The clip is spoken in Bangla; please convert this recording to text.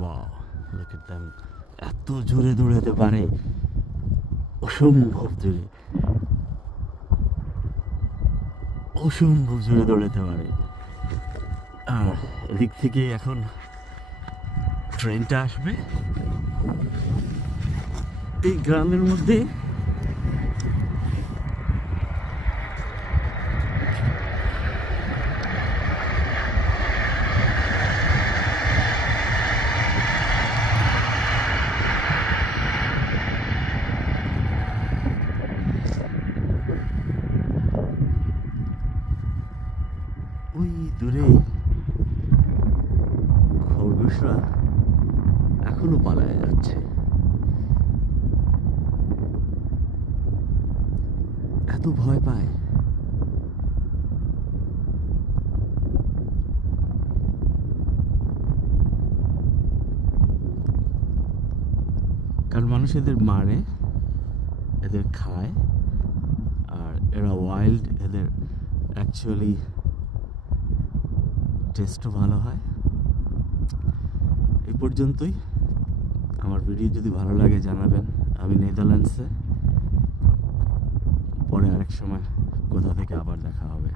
Wow, look at them. এত জোরে দৌড়াতে পারে, অসম্ভব জোরে, অসম্ভব জোরে দৌড়াতে পারে। আর এদিক থেকে এখন ট্রেনটা আসবে এই গ্রামের মধ্যে। ওই দূরে খরগোশরা এখনো পালায় যাচ্ছে। এত ভয় পায়। কারণ মানুষ এদের মারে, এদের খায়, আর এরা ওয়াইল্ড, এদের অ্যাকচুয়ালি টেস্টও ভালো হয়। এই পর্যন্তই। আমার ভিডিও যদি ভালো লাগে জানাবেন। আমি নেদারল্যান্ডসে। পরে আরেক সময় কোথা থেকে আবার দেখা হবে।